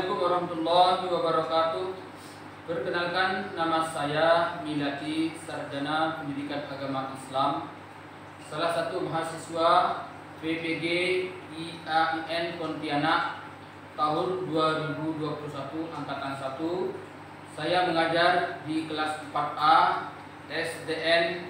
Assalamualaikum warahmatullahi wabarakatuh. Perkenalkan, nama saya Milati, Sarjana Pendidikan Agama Islam, salah satu mahasiswa PPG IAIN Pontianak tahun 2021 angkatan 1. Saya mengajar di kelas 4A SDN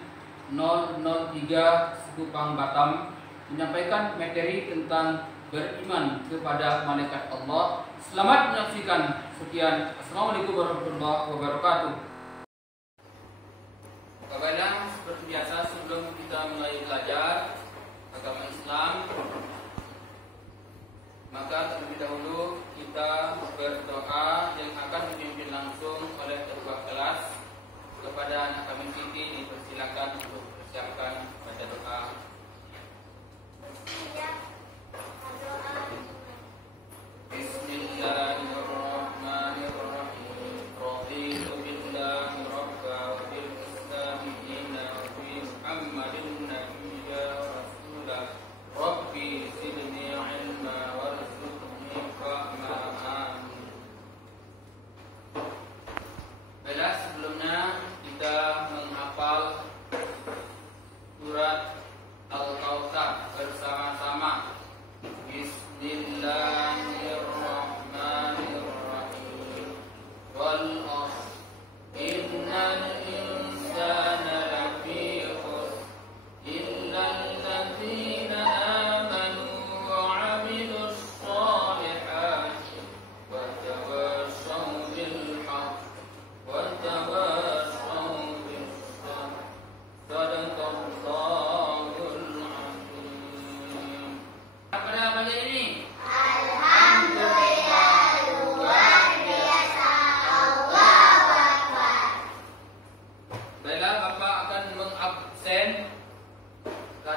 003 Sekupang Batam, menyampaikan materi tentang beriman kepada malaikat Allah. Selamat menyaksikan. Sekian. Assalamualaikum warahmatullahi wabarakatuh. Baiklah, seperti biasa sebelum kita mulai belajar agama Islam, maka terlebih dahulu kita berdoa yang akan dipimpin langsung oleh ketua kelas. Kepada anak kami Siti dipersilakan untuk persiapkan baca doa. Bismillahirrahmanirrahim. Raditu billahi rabba wa bil islami dinan wa bi Muhammadin nabiyya rasulah. Rabbi zidni ilma warzuqni fahma. Baiklah, sebelumnya kita menghafal surat Al-Kautsar bersama-sama. Bismillahirrahmanirrahim. Wal 'ashr innal insana lafi khusr illa alladzina amanu wa 'amilus shalihati wa tawassaw bil haqq wa tawassaw bis sabr. Sadaqallahul azim. Pada pagi ini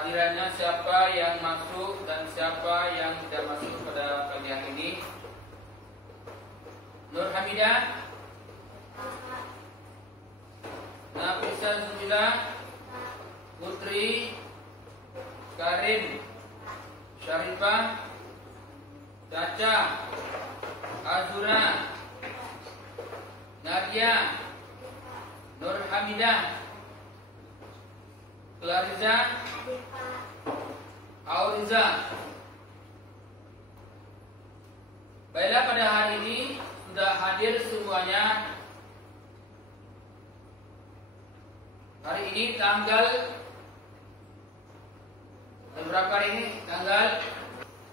kehadirannya siapa yang masuk dan siapa yang tidak masuk pada pagi hari ini. Nur Hamidah, Nafisa Zubila, Putri, Karim, Syarifah, Caca, Azura, Nadia, Nur Hamidah, Clariza, Auriza. Baiklah, pada hari ini sudah hadir semuanya. Hari ini tanggal berapa hari ini?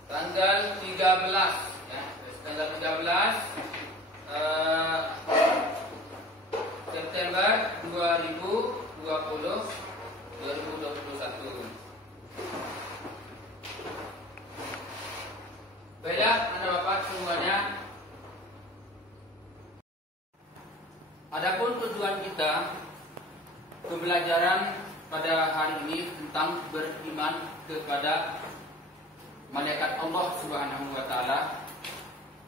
Tanggal 13 ya. Tanggal 13 September 2021. Baiklah, anak bapak semuanya. Adapun tujuan kita pembelajaran pada hari ini tentang beriman kepada malaikat Allah Subhanahu wa taala.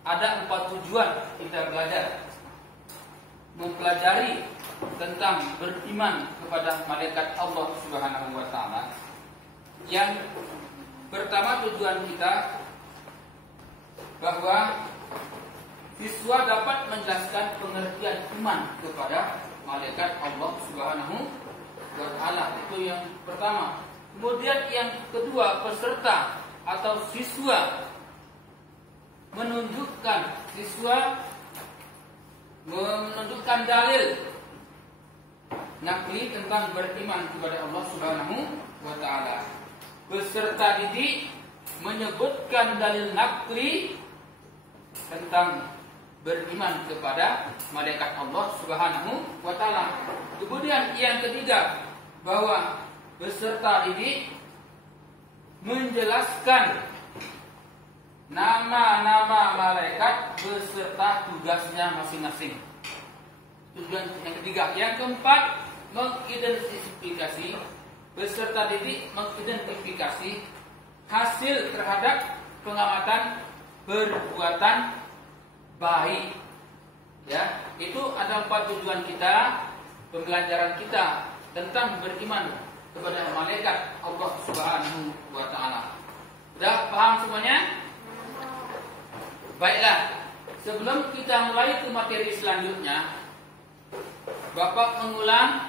Ada 4 tujuan kita belajar. Mempelajari tentang beriman kepada malaikat Allah Subhanahu wa taala. Yang pertama, tujuan kita bahwa siswa dapat menjelaskan pengertian iman kepada malaikat Allah Subhanahu wa taala. Itu yang pertama. Kemudian yang kedua, peserta atau siswa menunjukkan dalil nakli tentang beriman kepada Allah Subhanahu wa taala. Peserta didik menyebutkan dalil nakli tentang beriman kepada malaikat Allah Subhanahu wa taala. Kemudian yang ketiga, bahwa peserta didik menjelaskan nama-nama malaikat beserta tugasnya masing-masing. Tujuan yang ketiga. Yang keempat, mengidentifikasi, peserta didik mengidentifikasi hasil terhadap pengamatan perbuatan baik. Ya, itu ada 4 tujuan kita, pembelajaran kita tentang beriman kepada malaikat Allah Subhanahu wa taala. Sudah paham semuanya? Baiklah, sebelum kita mulai ke materi selanjutnya, Bapak mengulang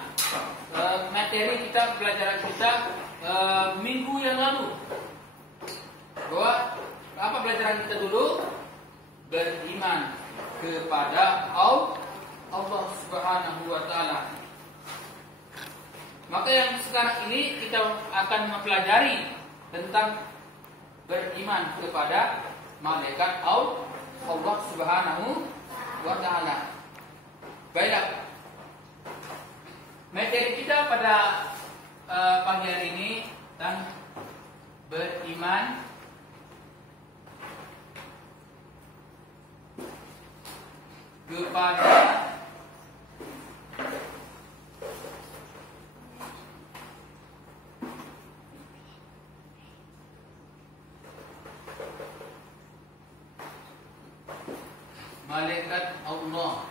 materi kita, pelajaran kita minggu yang lalu. Bahwa apa pelajaran kita dulu? Beriman kepada Allah Subhanahu wa taala. Maka yang sekarang ini kita akan mempelajari tentang beriman kepada malaikat Allah Subhanahu wa taala. Baiklah. Materi kita pada pagi hari ini tentang beriman kepada malaikat Allah.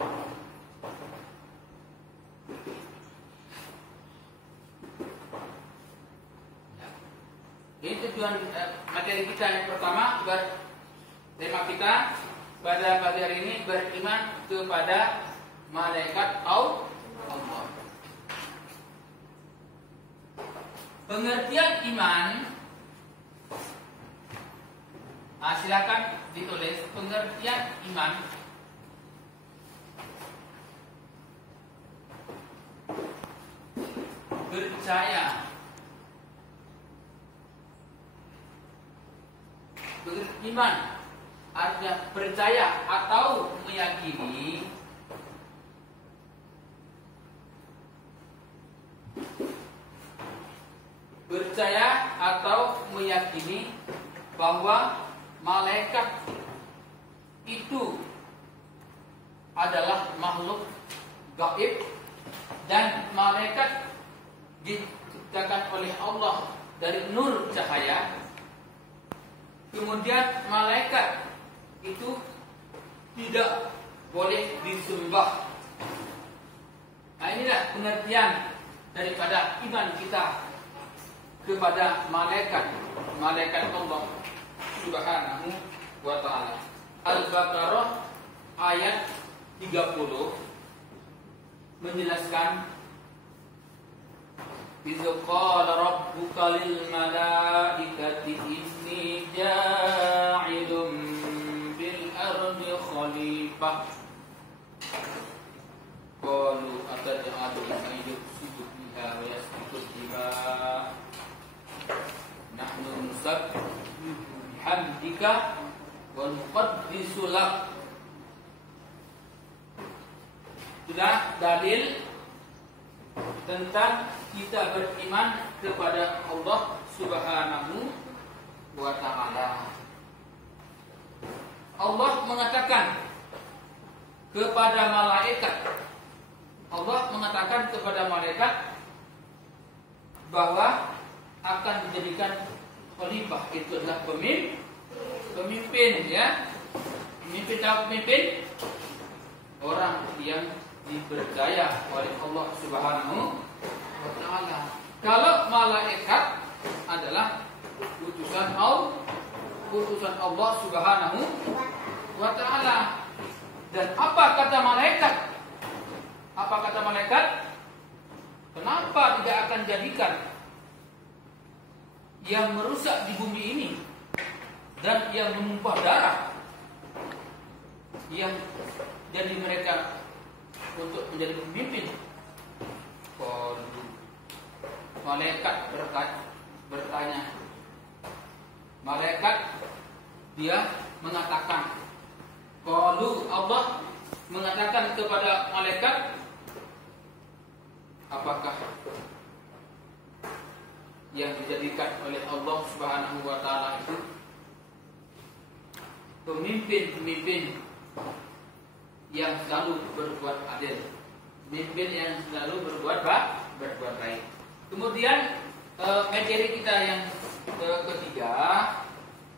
Ini tujuan materi kita yang pertama. Tema kita pada pagi hari ini beriman kepada malaikat Allah. Pengertian iman, silakan ditulis pengertian iman. Percaya. Beriman artinya percaya atau meyakini bahwa malaikat itu adalah makhluk gaib dan malaikat diciptakan oleh Allah dari nur cahaya. Kemudian malaikat itu tidak boleh disembah. Nah, inilah pengertian daripada iman kita kepada malaikat Allah Subhanahu wa taala. Al-Baqarah ayat 30 menjelaskan إِذْ قَالَ رَبُّكَ لِلْمَلَائِكَةِ إِنِّي جَاعِلٌ بِالْأَرْضِ خَلِيفَةً قَالُوا أَتَجْعَلُ مَن يُفْسِدُ فِيهَا وَيَسْفِكُ الدِّمَاءَ نَحْنُ نُسَبِّحُ بِحَمْدِكَ وَنُقَدِّسُ لَكَ. Sudah dalil tentang kita beriman kepada Allah Subhanahu wa taala. Allah mengatakan kepada malaikat bahwa akan dijadikan khalifah, itu adalah pemimpin ya. Pemimpin orang yang dipercaya oleh Allah Subhanahu wa taala. Kalau malaikat adalah utusan Allah Subhanahu wa taala. Dan apa kata malaikat? Kenapa tidak akan jadikan yang merusak di bumi ini dan yang menumpah darah yang jadi mereka untuk menjadi pemimpin? Malaikat bertanya. Malaikat dia mengatakan, qalu, Allah mengatakan kepada malaikat, apakah yang dijadikan oleh Allah Subhanahu wa taala itu pemimpin yang selalu berbuat adil, pemimpin yang selalu berbuat baik. Kemudian materi kita yang ketiga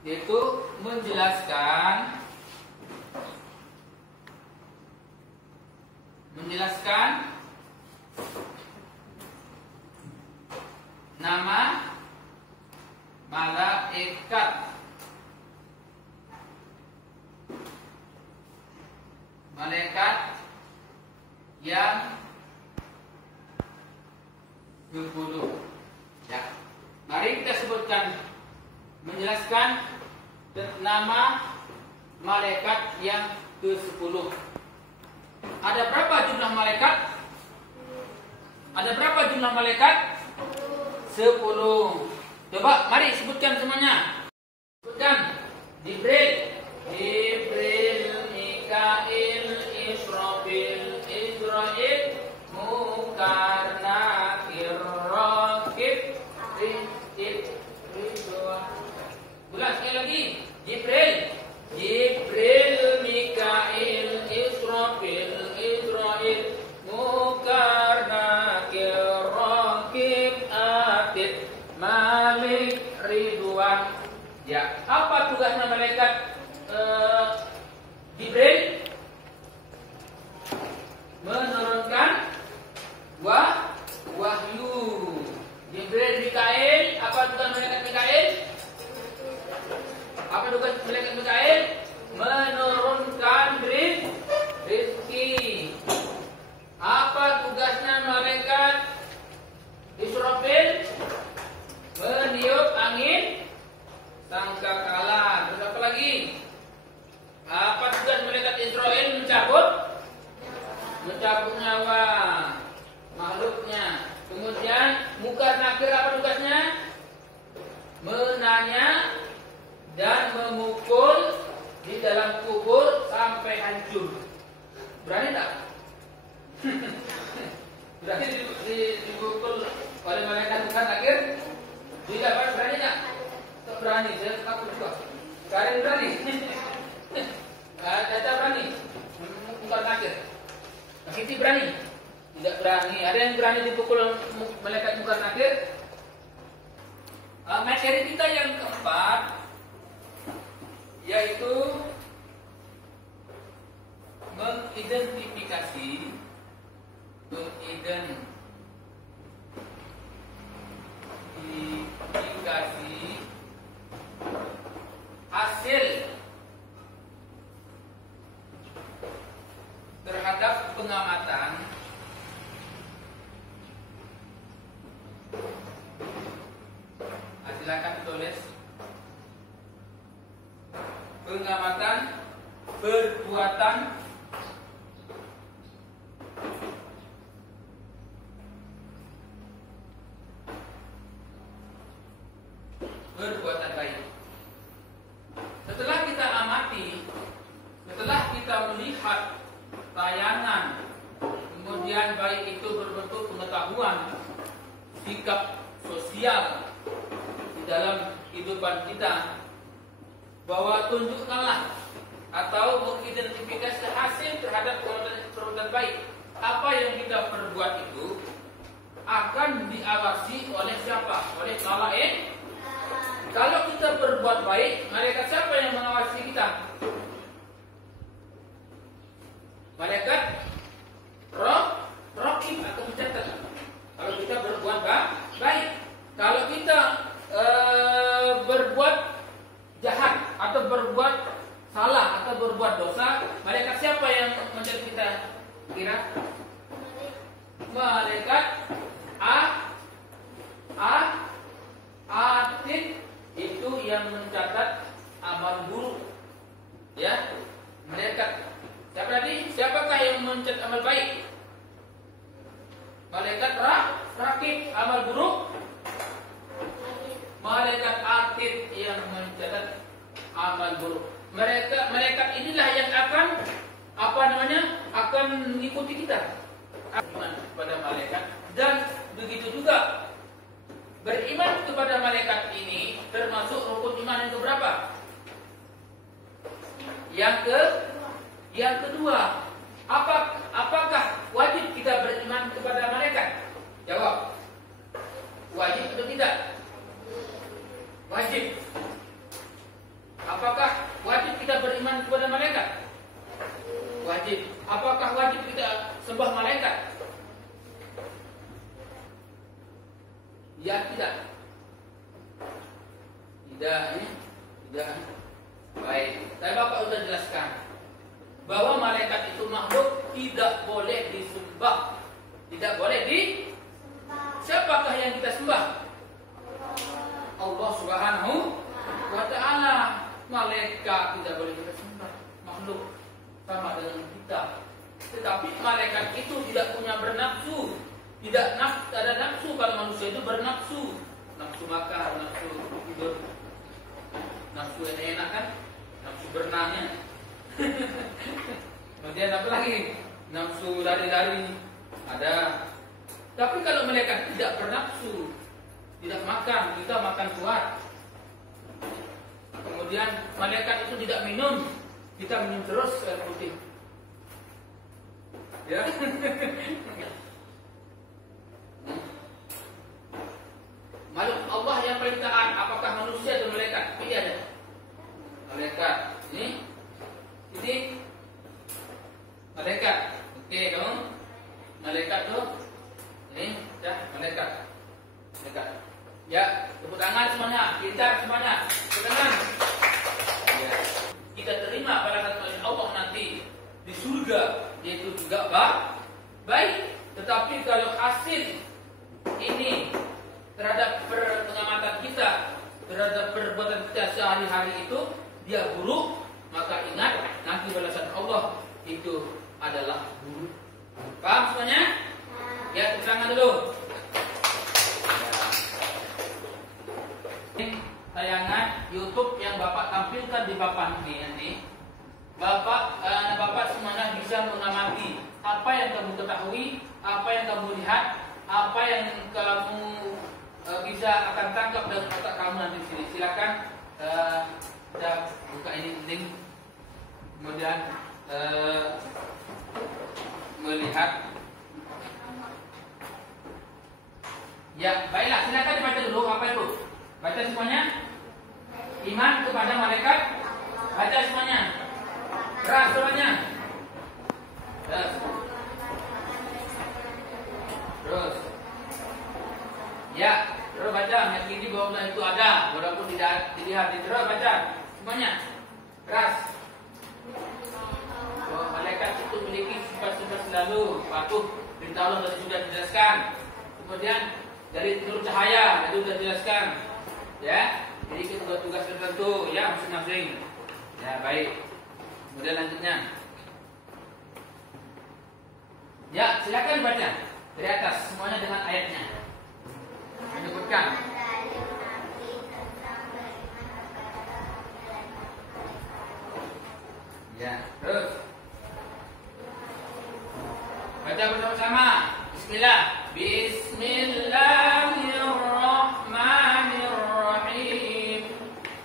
yaitu menjelaskan nama malaikat. menjelaskan nama malaikat yang ke-10. Ada berapa jumlah malaikat? Ada berapa jumlah malaikat? 10. Coba mari sebutkan semuanya. Sebutkan. Jibril, Mikail, Israfil, Israil, Munkar, Nakir, Rakib, Ridwan. Ulang sekali lagi. Jibril, Mikail, Israfil, Israil, Munkar, Nakir, Rakib, Atid, Malik, Ridwan. Ya, apa tugasnya malaikat Jibril? Menurunkan wahyu. Jibril, Mikail, apa tugas malaikat Mikail? Apa tugas malaikat Mikail? Menurunkan rezeki. Apa tugasnya malaikat Israfil? Meniup angin sangkakala. Terus apa lagi? Apa tugas malaikat Israel? Mencabut nyawa makhluknya. Kemudian Munkar Nakir, apa tugasnya? Menanya dan memukul di dalam kubur sampai hancur. Berani tak? Berani dipukul oleh malaikat Munkar Nakir? Tidak, berani tak? Tak berani, saya takut juga. Kalian berani? Data berani? Munkar Nakir. Siti berani? Tidak berani. Ada yang berani dipukul malaikat Munkar Nakir? Materi kita yang keempat, yaitu mengidentifikasi hasil terhadap pengamatan silakan tulis pengamatan perbuatan baik. Setelah kita amati, setelah kita melihat tayangan, kemudian baik itu berbentuk pengetahuan, sikap sosial di dalam kehidupan kita, bahwa tunjukkanlah atau mengidentifikasi hasil terhadap perbuatan baik. Apa yang kita perbuat itu akan diawasi oleh siapa? Oleh malaik. Kalau kita berbuat baik, malaikat siapa yang mengawasi kita? Malaikat Raqib atau mencatat. Kalau kita berbuat baik, kalau kita berbuat jahat atau berbuat salah atau berbuat dosa, malaikat siapa yang mencatat kita? Kira? Malaikat Atid, itu yang mencatat amal buruk. Ya, malaikat siapa tadi? Siapakah yang mencatat amal baik? Malaikat Raqib. Amal buruk? Malaikat Atid yang mencatat amal buruk. Malaikat inilah yang akan akan mengikuti kita kepada malaikat. Dan begitu juga beriman kepada malaikat ini termasuk rukun iman yang keberapa? Yang kedua. Apakah wajib kita beriman kepada malaikat? Jawab. Wajib atau tidak? Wajib. Apakah wajib kita beriman kepada malaikat? Wajib. Apakah wajib kita sembah malaikat? Ya, tidak. Tidak. Baik. Tapi Bapak sudah jelaskan bahwa malaikat itu makhluk tidak boleh disembah. Tidak boleh Siapakah yang kita sembah? Allah Subhanahu wa malaikat tidak boleh kita sembah, makhluk sama dengan kita. Tetapi malaikat itu tidak punya bernafsu, tidak ada nafsu. Kalau manusia itu bernafsu, nafsu makan, nafsu tidur, nafsu enak kan, nafsu berenangnya. Kemudian apa lagi? Nafsu lari-lari ada. Tapi kalau malaikat tidak bernafsu, tidak makan, kita makan kuat. Kemudian malaikat itu tidak minum, kita minum terus air putih. Ya. Makhluk Allah yang paling taat, apakah manusia atau malaikat? Pilih aja. Malaikat. Ini malaikat. Oke, kamu malaikat tuh. Ini ya malaikat. Malaikat. Ya, tepuk tangan semuanya, pintar semuanya. Tepuk tangan. Ya. Kita terima balasan oleh Allah nanti di surga, yaitu juga baik. Tetapi kalau hasil ini terhadap pengamatan kita, terhadap perbuatan kita sehari-hari itu dia buruk, maka ingat nanti balasan Allah itu adalah buruk. Paham semuanya? Ya, tepuk tangan dulu. Tayangan YouTube yang Bapak tampilkan di papan ini nanti, Bapak semuanya bisa mengamati apa yang kamu ketahui, apa yang kamu lihat, apa yang kamu bisa akan tangkap dari otak kamu nanti di sini. Silakan kita buka ini link, kemudian melihat. Ya, baiklah, silakan dibaca dulu apa itu. Baca semuanya. Iman kepada malaikat. Baca semuanya. Keras semuanya. Terus. Ya, terus baca. Yakini bahwa Allah itu ada, walaupun tidak dilihat. Terus baca semuanya. Keras. Bahwa malaikat itu memiliki sifat-sifat selalu patuh perintah Allah tadi sudah dijelaskan. Kemudian dari nur cahaya itu sudah dijelaskan. Ya, jadi itu tugas tertentu ya masing-masing. Ya, baik. Kemudian lanjutnya. Ya, silakan baca dari atas semuanya dengan ayatnya. Menyebutkan. Ya, terus. Baca bersama-sama. Bismillah. Bismillahirrahmanirrahim.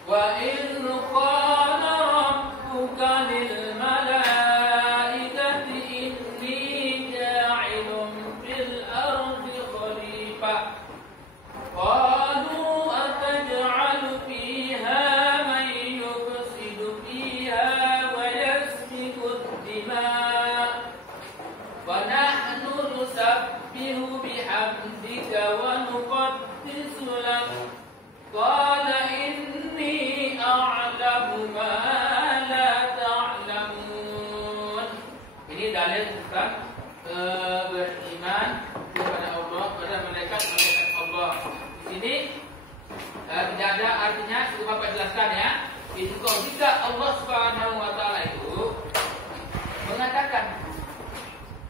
Wa idh qala rabbuka lil malaikati inni ja'ilun fil ardi khalifah. Qalu ataj'alu fiha man yufsidu fiha wa yasfiku ad-dima' wa nahnu nusabbihu bihamdika wa nuqaddisu lak. Qala inni a'lamu ma la ta'lamun. Ini dalil tentang beriman kepada Allah, kepada malaikat Allah. Di sini tidak ada artinya, sudah Bapak jelaskan ya. Itu jika Allah Subhanahu wa taala itu mengatakan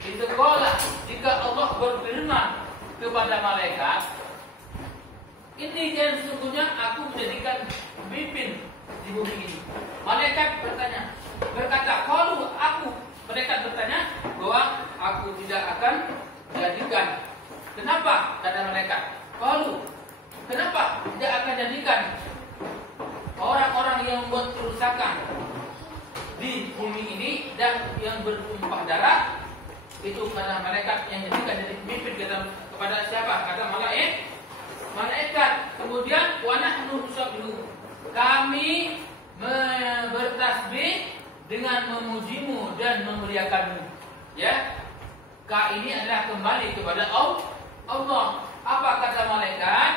itu qala, jika Allah berfirman kepada malaikat, ini kan sesungguhnya aku menjadikan pemimpin di bumi ini. Malaikat berkata, kalau aku, malaikat bertanya bahwa aku tidak akan jadikan. Kenapa? Kata malaikat. Kalau kenapa tidak akan jadikan orang-orang yang membuat kerusakan di bumi ini dan yang bertumpah darah? Itu karena malaikat yang jadikan jadi pemimpin kepada siapa? Kata malaikat. Kemudian wa nahnu nusabbihu, kami bertasbih dengan memujimu dan memuliakanmu. Ya. Ka ini adalah kembali kepada Allah. Apa kata malaikat?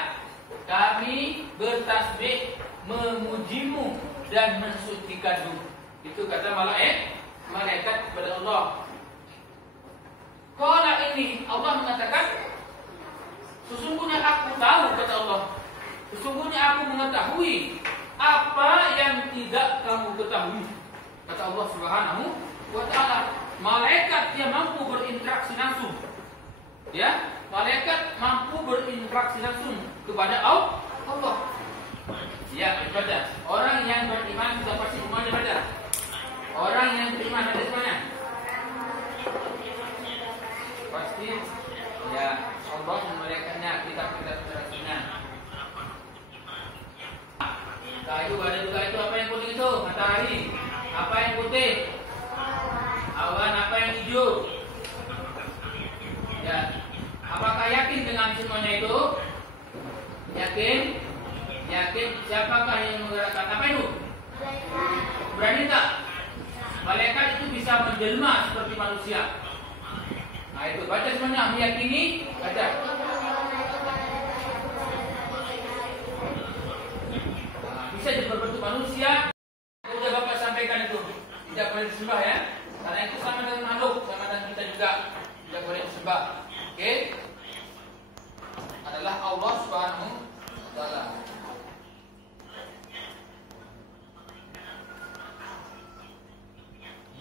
Kami bertasbih memujimu dan mensucikanmu. Itu kata malaikat kepada Allah. Qala ini, Allah mengatakan, sesungguhnya aku tahu, kata Allah, sesungguhnya aku mengetahui apa yang tidak tidak kamu ketahui. Kata Allah Subhanahu wa taala, malaikat yang mampu berinteraksi langsung. Ya, malaikat mampu berinteraksi langsung kepada Allah. Ya, ibadah. Orang yang beriman sudah pasti semuanya baca. Orang yang beriman ada semuanya. Pasti ya, Allah memalaikatnya, kita rasulnya. Nah, itu ada juga itu apa yang putih itu? Matahari. Apa yang putih? Awan. Apa yang hijau? Ya. Apakah yakin dengan semuanya itu? Yakin? Yakin. Siapakah yang menggerakkan? Apa itu? Berani tak? Malaikat itu bisa menjelma seperti manusia. Nah itu, baca semuanya, meyakini, baca. Nah, bisa jadi berbentuk manusia. Sudah Bapak sampaikan itu, tidak boleh disembah ya. Karena itu sama dengan makhluk, sama dengan kita juga tidak boleh disembah. Oke? Adalah Allah Subhanahu wa taala.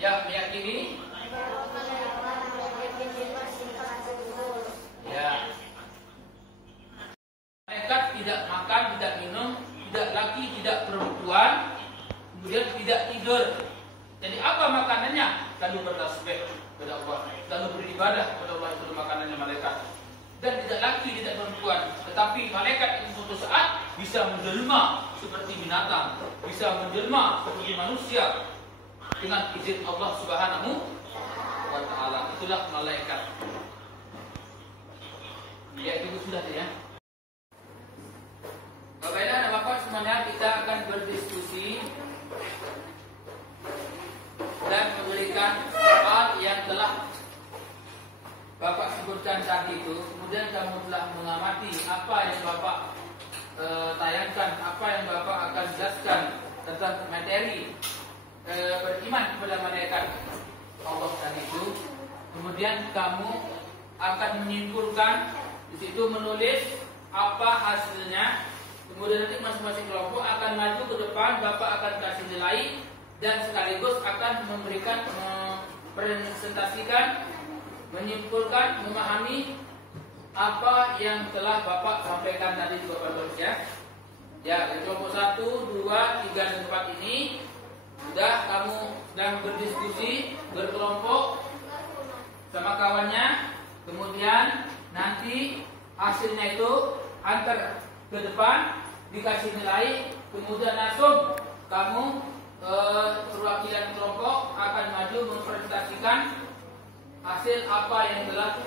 Ya, meyakini. Ya. Malaikat tidak makan, tidak minum, tidak laki, tidak perempuan, kemudian tidak tidur. Jadi apa makanannya? Lalu bertasbih kepada Allah, lalu beribadah kepada Allah, itu makanannya malaikat. Dan tidak laki, tidak perempuan, tetapi malaikat itu suatu saat bisa menjelma seperti binatang, bisa menjelma seperti manusia dengan izin Allah Subhanahu wa taala. Itulah malaikat. Ya, itu sudah ya. Bapak dan Bapak semuanya, kita akan berdiskusi dan memberikan soal yang telah Bapak sebutkan tadi itu. Kemudian kamu telah mengamati apa yang Bapak tayangkan, apa yang Bapak akan jelaskan tentang materi beriman kepada malaikat Allah tadi itu. Kemudian kamu akan menyimpulkan di situ, menulis apa hasilnya. Kemudian nanti masing-masing kelompok akan maju ke depan, Bapak akan kasih nilai dan sekaligus akan memberikan presentasikan, menyimpulkan, memahami apa yang telah Bapak sampaikan tadi juga Bapak ya. Ya, kelompok 1, 2, 3, dan 4 ini sudah kamu sedang berdiskusi berkelompok sama kawannya. Kemudian nanti hasilnya itu antar ke depan, dikasih nilai. Kemudian langsung kamu perwakilan kelompok akan maju mempresentasikan hasil apa yang telah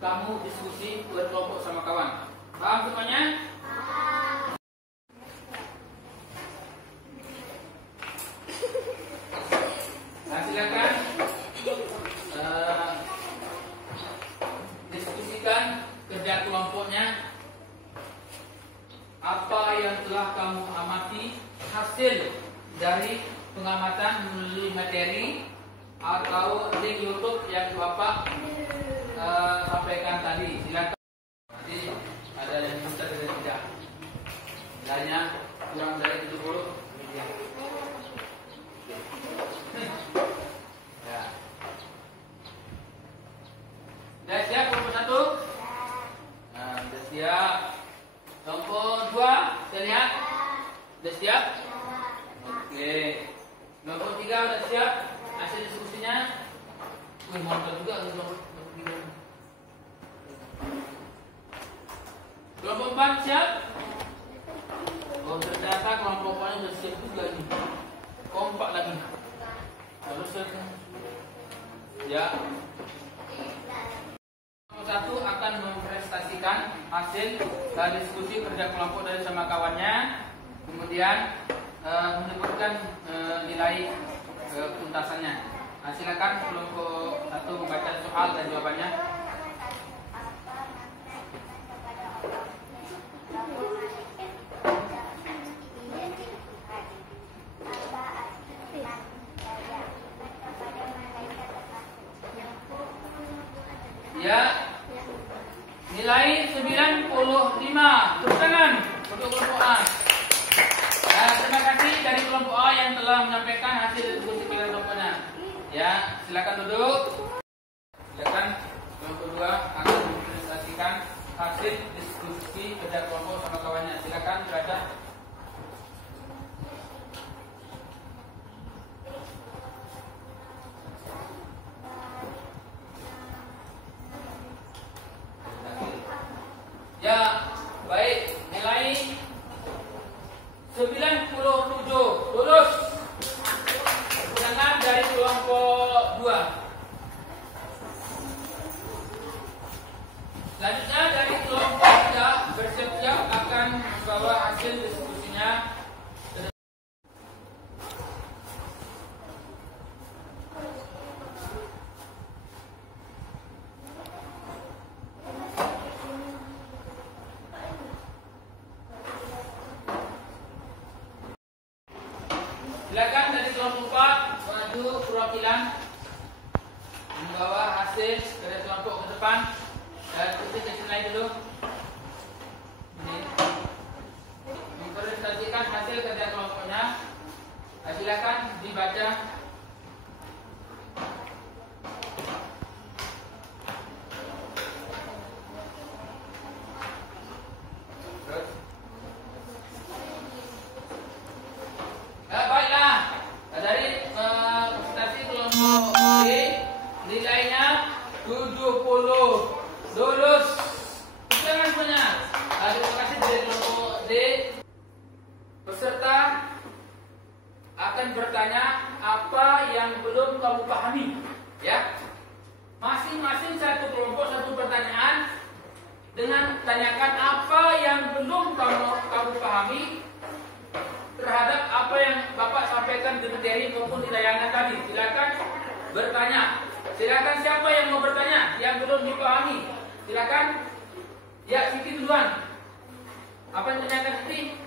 kamu diskusi berkelompok sama kawan. Paham semuanya? Nah, silakan diskusikan kerja kelompoknya. Apa yang telah kamu amati, hasil dari pengamatan melalui materi atau link YouTube yang Bapak sampaikan tadi. Silakan. Nanti ada yang bisa dan tidak. Nilainya kurang dari 70. Ya. Sudah siap kelompok 1? Nah, sudah siap. Kelompok 2, kita lihat. Sudah siap? Oke. Kelompok 3 sudah siap? Hasil diskusinya. Mantap juga kelompok 3. Kelompok 4 siap? Oh, ternyata kelompok 4 sudah siap juga nih. Kompak lagi. Harus ya. Kelompok 1 akan mempresentasikan hasil diskusi kerja kelompok dari sama kawannya. Kemudian menyebutkan nilai tuntasannya. Nah, silakan kelompok 1 membaca soal dan jawabannya. Ya, nilai 95. Tepuk tangan untuk kelompok A. Terima kasih dari kelompok A yang telah telah menyampaikan hasil diskusi kelompoknya. Ya, silakan duduk. Silakan kelompok 2 akan mempresentasikan hasil diskusi pada kelompok sama kawannya. Silakan berada. Ya, baik. Nilai 97 lulus. Kemenangan dari kelompok 2. Selanjutnya dari kelompok 3 bersiap-siap akan membawa hasil diskusinya. Silakan dari kelompok 4 maju perwakilan membawa hasil dari kelompok ke depan. Kita kasih lain dulu. Ini mempresentasikan hasil kerja kelompoknya. Silakan dibaca. Baiklah, dari presentasi kelompok D nilainya 70 lulus. Jangan punya. Terima kasih dari kelompok D. Peserta akan bertanya apa yang belum kamu pahami, ya. Masing-masing satu kelompok satu pertanyaan dengan tanyakan apa yang belum kamu pahami terhadap apa yang Bapak sampaikan di materi maupun di tayangan tadi. Silakan bertanya. Silakan siapa yang mau bertanya yang belum dipahami. Silakan. Ya, Siti duluan. Apa yang ditanyakan Siti?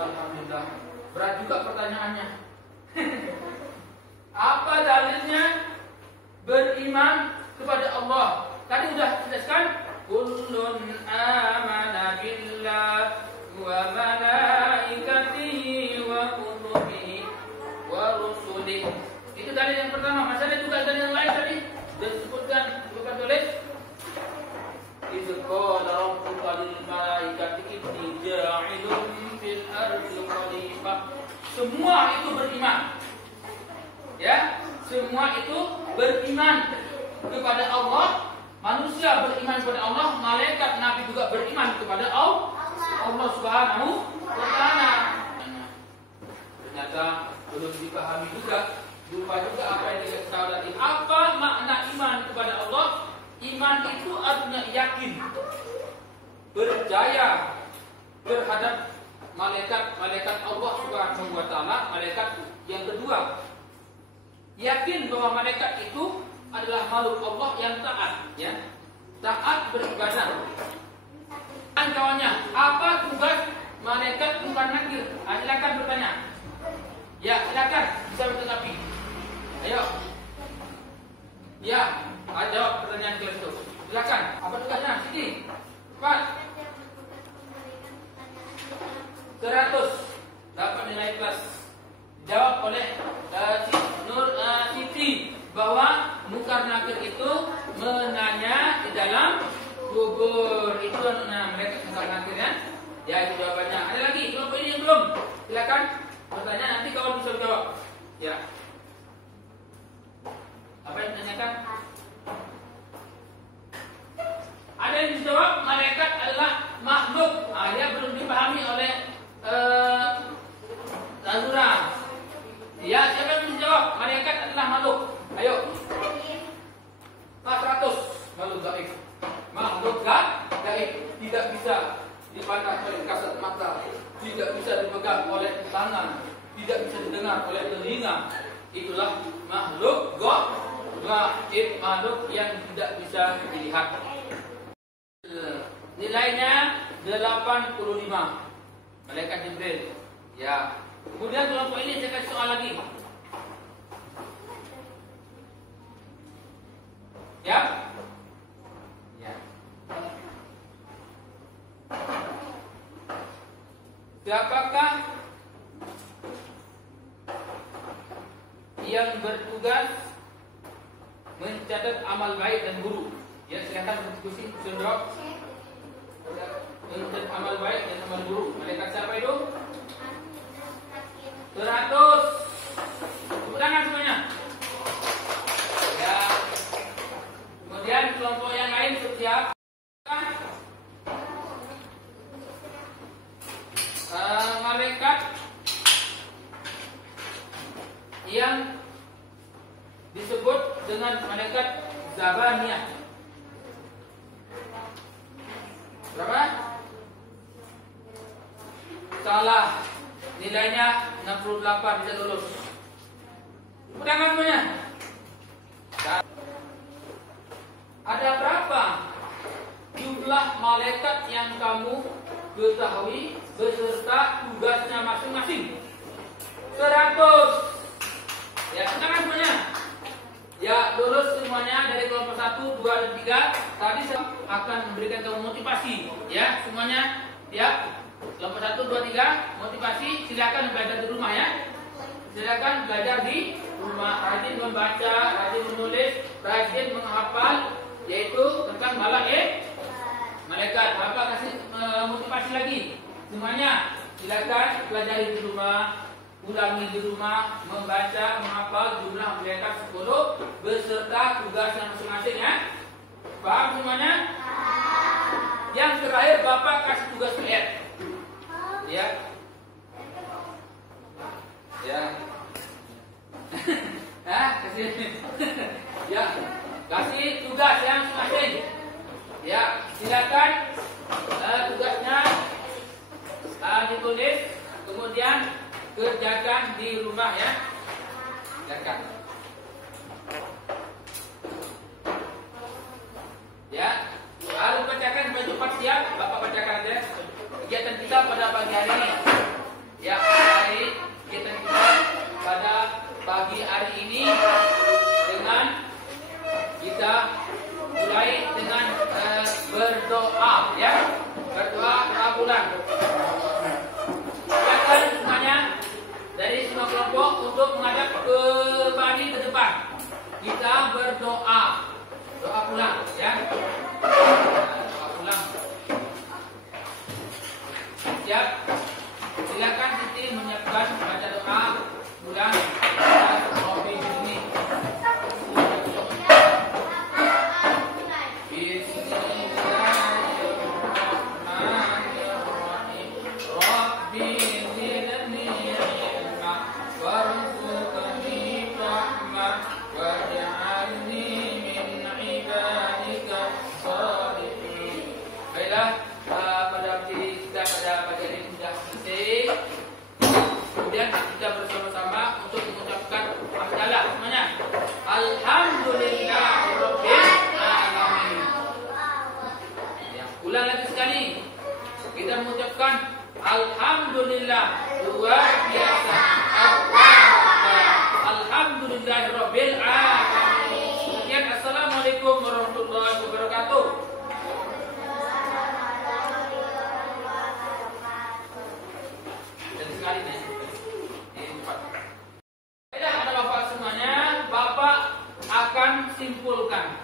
Alhamdulillah. Berat juga pertanyaannya. Apa dalilnya beriman kepada Allah? Tadi sudah jelaskan. Kullun amana billah wa malaikatihi wa kutubihi wa rusulihi. Itu dalil yang pertama. Masih ada juga dalil yang lain tadi disebutkan, bukan tulis. Idz qala rabbuka lil malaikati inni ja'ilun fil ardi khalifah. Semua itu beriman. Ya, semua itu beriman kepada Allah. Manusia beriman kepada Allah, malaikat, nabi juga beriman kepada Allah Subhanahu wa taala. Ternyata belum dipahami juga. Lupa juga apa yang kita tahu tadi. Apa makna iman kepada Allah? Iman itu artinya yakin, percaya terhadap malaikat Allah Subhanahu wa taala. Malaikat yang kedua, yakin bahwa malaikat itu adalah makhluk Allah yang taat, ya. Taat beribadah. Dan kawannya, apa tugas malaikat bukan nakir? Silakan bertanya. Ya, silakan bisa bertanggapi. Ayo. Ya, jawab pertanyaan itu. Silakan. Apa tugasnya? Sini. Cepat. 100 dapat nilai plus. Jawab oleh Nur Siti bahwa mungkar nakir itu menanya di dalam kubur. Itu mereka mungkar nakirnya. Ya, itu jawabannya. Ada lagi kelompok ini yang belum? Silakan bertanya, nanti kawan bisa jawab. Ya. Apa yang ditanyakan? Ada yang dijawab malaikat adalah makhluk. Dia belum dipahami oleh Azura. Ya, siapa yang menjawab? Malaikat adalah makhluk. Ayo. 100 makhluk gaib. Makhluk gaib tidak bisa dipandang oleh kasat mata, tidak bisa dipegang oleh tangan, tidak bisa didengar oleh telinga. Itulah makhluk gaib, makhluk yang tidak bisa dilihat. Nilainya 85. Malaikat Jibril. Ya. Kemudian kelompok ini saya kasih soal lagi. Ya? Ya. Siapakah yang bertugas mencatat amal baik dan buruk? Ya, silakan berdiskusi, Sundro. Mencatat amal baik dan amal buruk. Malaikat siapa itu? 100. Tepuk tangan semuanya. Ya. Kemudian kelompok yang lain siap. Malaikat yang disebut dengan malaikat Zabaniyah. Berapa? Salah. Nilainya 68, bisa lulus. Tangan semuanya. Ada berapa jumlah malaikat yang kamu ketahui beserta tugasnya masing-masing? 100. Ya, tangan semuanya. Ya, lulus semuanya dari kelompok 1, 2, dan 3. Tadi saya akan memberikan kamu motivasi. Ya, semuanya. Ya, kelompok 1, 2, 3. Motivasi, silakan belajar di rumah ya. Silakan belajar di rumah. Rajin membaca, rajin menulis, rajin menghafal, yaitu tentang malaikat. Bapak kasih motivasi lagi. Semuanya, silakan pelajari di rumah. Ulangi di rumah, membaca, menghafal jumlah malaikat 10 beserta tugasnya masing-masing ya. Paham semuanya? Yang terakhir Bapak kasih tugas PR. Ya. Ya. Kasih. Ya. Kasih tugas yang masing-masing. Ya, silakan tugasnya ditulis, kemudian kerjakan di rumah ya. Kerjakan. Ya, harus bacakan supaya cepat siap. Bapak bacakan aja kegiatan kita pada pagi hari ini. Ya, kegiatan kita pada pagi hari ini dengan kita mulai dengan berdoa ya. Berdoa bulan. Silakan semuanya dari semua kelompok untuk menghadap ke bani ke depan. Kita berdoa. Doa pulang ya. Doa pulang. Siap. Silakan Siti menyiapkan baca doa pulang. Kopi ini. Kemudian kita bersama-sama untuk mengucapkan hamdalah semuanya. Alhamdulillahirabbil alamin. Ya, ulang lagi sekali. Kita mengucapkan alhamdulillah luar biasa. Alhamdulillahirabbil alamin. Sekian, assalamualaikum warahmatullahi wabarakatuh. Dan sekali nih. Akan simpulkan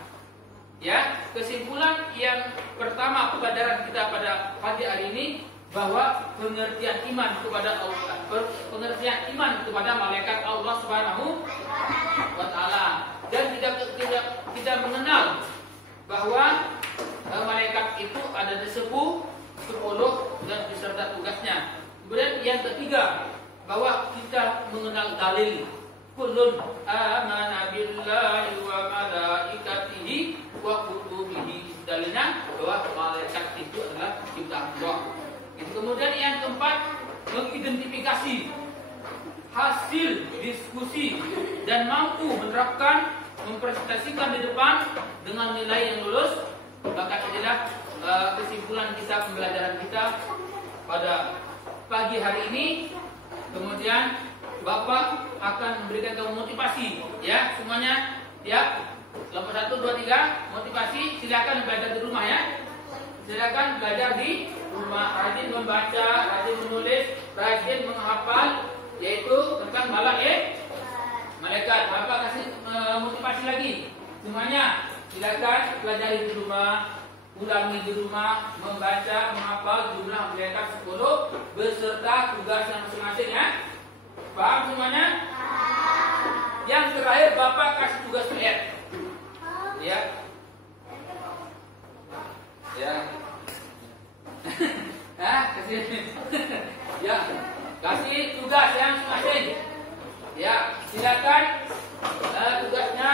ya, kesimpulan yang pertama pembelajaran kita pada pagi hari ini bahwa pengertian iman kepada Allah, pengertian iman kepada malaikat Allah Subhanahu wa taala, dan kita mengenal bahwa malaikat itu ada di 10 dan beserta tugasnya. Kemudian yang ketiga bahwa kita mengenal dalil. Kullun amana billahi wa malaikatihi wa kutubihi. Dalilnya bahwa malaikat itu adalah ciptaan Allah. Kemudian yang keempat, mengidentifikasi hasil diskusi dan mampu menerapkan, mempresentasikan di depan dengan nilai yang lulus. Maka inilah kesimpulan kita, pembelajaran kita pada pagi hari ini. Kemudian Bapak akan memberikan kamu motivasi ya, semuanya ya. Kelompok 1, 2, 3 motivasi, silakan belajar di rumah ya. Silakan belajar di rumah, rajin membaca, rajin menulis, rajin menghafal, yaitu tentang malaikat. Bapak kasih motivasi lagi. Semuanya silakan pelajari di rumah, ulangi di rumah, membaca, menghafal jumlah malaikat 10 beserta tugasnya masing-masing ya. Paham semuanya? Yang terakhir Bapak kasih tugas PR. Ya. Ya. Kasih. Ya. Kasih tugas yang masing-masing. Ya, silakan tugasnya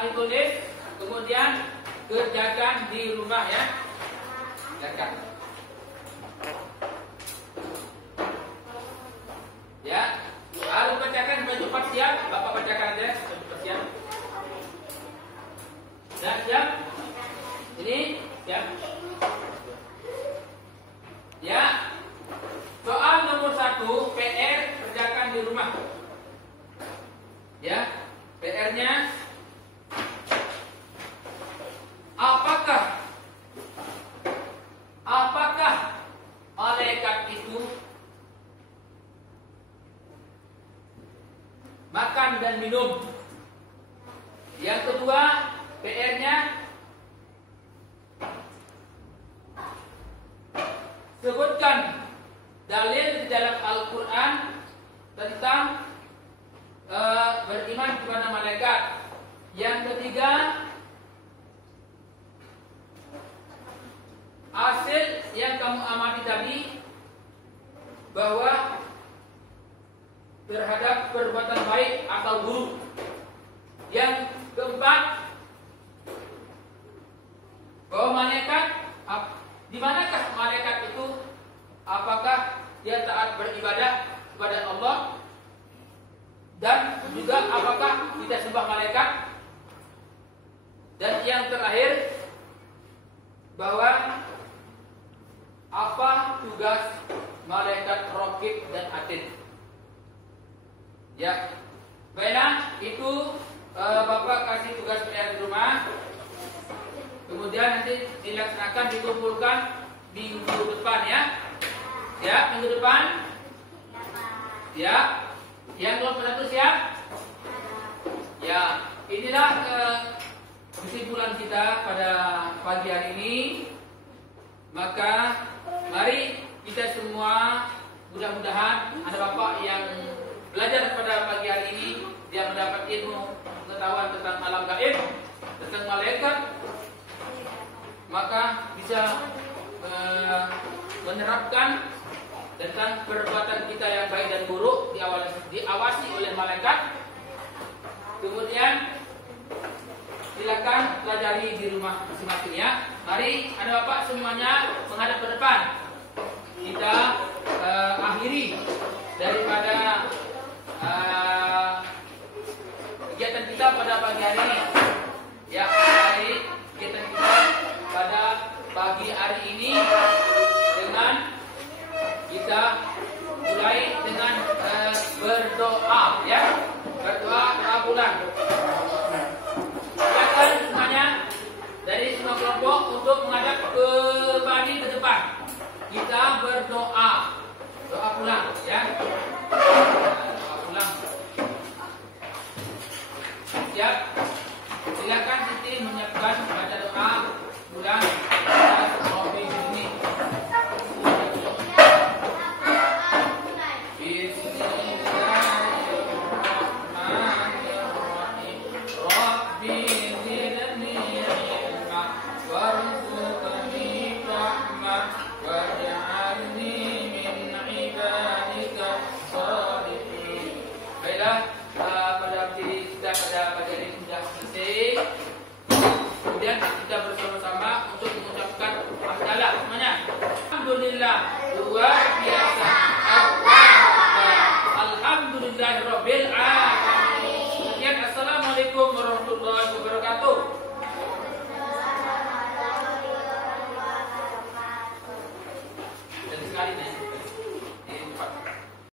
ditulis, kemudian kerjakan di rumah ya. Kerjakan. Ya, harus bacakan baju siap. Bapak bacakan aja baju siap. Ya, siap. Ini siap. Ya. Soal nomor 1 PR kerjakan di rumah. Ya, PR-nya apakah malaikat itu makan dan minum? Yang kedua, PR-nya sebutkan dalil di dalam Al-Quran tentang beriman kepada malaikat. Yang ketiga, hasil yang kamu amati tadi bahwa terhadap perbuatan baik atau buruk. Yang keempat, bahwa malaikat, di manakah malaikat itu? Apakah dia taat beribadah kepada Allah? Dan juga apakah kita sembah malaikat? Dan yang terakhir, bahwa apa tugas malaikat Raqib dan Atid? Ya, baiklah, itu Bapak kasih tugas PR di rumah. Kemudian nanti dilaksanakan, dikumpulkan minggu depan ya. Ya, minggu depan. Ya, yang belum pernah siap. Ya, inilah kesimpulan kita pada pagi hari ini. Maka mari kita semua, mudah-mudahan ada bapak yang belajar pada pagi hari ini, dia mendapat ilmu pengetahuan tentang alam gaib, tentang malaikat, maka bisa menerapkan tentang perbuatan kita yang baik dan buruk, diawasi oleh malaikat. Kemudian silakan pelajari di rumah masing-masing ya. Mari ada bapak semuanya menghadap ke depan. Kita akhiri daripada kegiatan kita pada pagi hari ini. Ya, hari kegiatan kita pada pagi hari ini dengan kita mulai dengan berdoa ya. Berdoa bulan. Silakan semuanya dari semua kelompok untuk menghadap kembali ke depan. Kita berdoa.